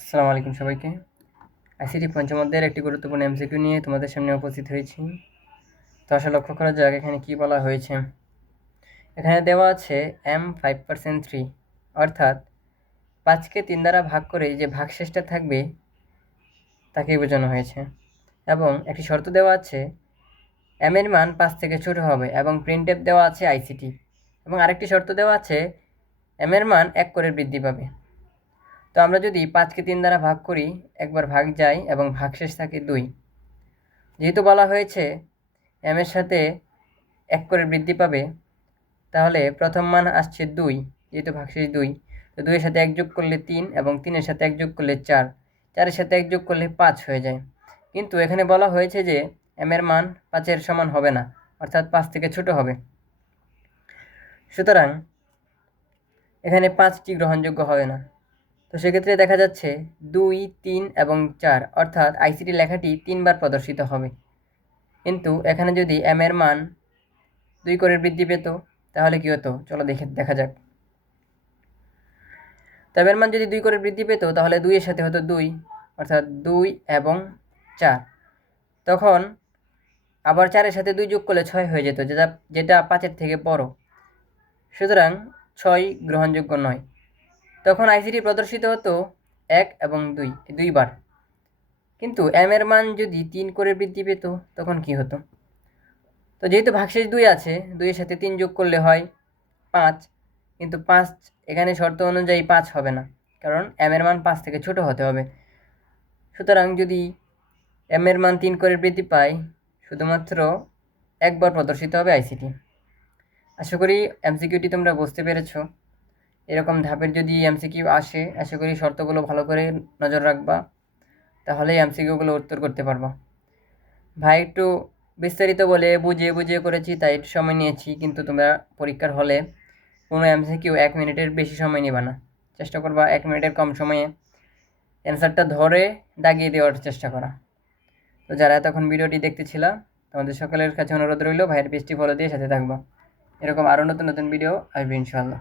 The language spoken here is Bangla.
আসসালামু আলাইকুম সবাইকে। আইসিটি পঞ্চম অধ্যায়ের একটি গুরুত্বপূর্ণ এমসিকিউ নিয়ে তোমাদের সামনে উপস্থিত হয়েছি। তো আসলে লক্ষ্য করা যাক এখানে কি বলা হয়েছে। এখানে দেওয়া আছে m5% 3, অর্থাৎ 5কে 3 দ্বারা ভাগ করে যে ভাগশেষটা থাকবে তাকেই বোঝানো হয়েছে। এবং একটি শর্ত দেওয়া আছে m এর মান 5 থেকে ছোট হবে এবং প্রিন্টএফ দেওয়া আছে আইসিটি। এবং আরেকটি শর্ত দেওয়া আছে m এর মান 1 করে বৃদ্ধি পাবে। তো আমরা যদি 5কে 3 দ্বারা ভাগ করি, একবার ভাগ যায় এবং ভাগশেষ থাকে 2। যেহেতু বলা হয়েছে m এর সাথে 1 করে বৃদ্ধি পাবে, তাহলে প্রথম মান আসছে 2, যেহেতু ভাগশেষ 2। তো 2-এর সাথে 1 যোগ করলে 3 এবং 3-এর সাথে 1 যোগ করলে 4, 4-এর সাথে 1 যোগ করলে 5 হয়ে যায়। কিন্তু এখানে বলা হয়েছে যে m এর মান 5-এর সমান হবে না, অর্থাৎ 5 থেকে ছোট হবে। সুতরাং এখানে 5টি গ্রহণযোগ্য হবে না। তো সেক্ষেত্রে দেখা যাচ্ছে 2, 3 এবং 4, অর্থাৎ আইসিটি লেখাটি 3 বার প্রদর্শিত হবে। কিন্তু এখানে যদি m এর মান 2 করে বৃদ্ধি পেত তাহলে কি হতো, চলো দেখা যাক। তো m এর মান যদি 2 করে বৃদ্ধি পেত তাহলে 2-এর সাথে হতো 2, অর্থাৎ 2 এবং 4। তখন আবার 4-এর সাথে 2 যোগ করলে 6 হয়ে যেত, যেটা 5-এর থেকে বড়। সুতরাং 6 গ্রহণযোগ্য নয়। তখন আইসিটি প্রদর্শিত হতো 1 এবং 2 বার। কিন্তু m এর মান যদি 3 করে বৃদ্ধি পেত তখন কি হতো। তো যেহেতু ভাগশেষ 2 আছে, 2-এর সাথে 3 যোগ করলে হয় 5, কিন্তু 5 এখানে শর্ত অনুযায়ী 5 হবে না, কারণ m এর মান 5 থেকে ছোট হতে হবে। সুতরাং যদি m এর মান 3 করে বৃদ্ধি পায়, শুধুমাত্র একবার প্রদর্শিত হবে আইসিটি। আশা করি এমসিকিউটি তোমরা বুঝতে পেরেছ। এরকম ধাপের যদি এমসিকিউ আসে, আশা করি শর্তগুলো ভালো করে নজর রাখবা, তাহলেই এমসিকিউগুলো উত্তর করতে পারবা। ভাই একটু বিস্তারিত বলে বুঝিয়ে বুঝিয়ে করেছি, তাই একটু সময় নিয়েছি। কিন্তু তোমরা পরীক্ষার হলে কোনো এমসিকিউ 1 মিনিটের বেশি সময় নেবা না, চেষ্টা করবা 1 মিনিটের কম সময়ে অ্যান্সারটা ধরে দাগিয়ে দেওয়ার চেষ্টা করা। তো যারা এতক্ষণ ভিডিওটি দেখতেছিল, তোমাদের সকলের কাছে অনুরোধ রইল ভাইয়ের পেজটি ফলো দিয়ে সাথে থাকবা। এরকম আরও নতুন নতুন ভিডিও আসবে ইনশাআল্লাহ।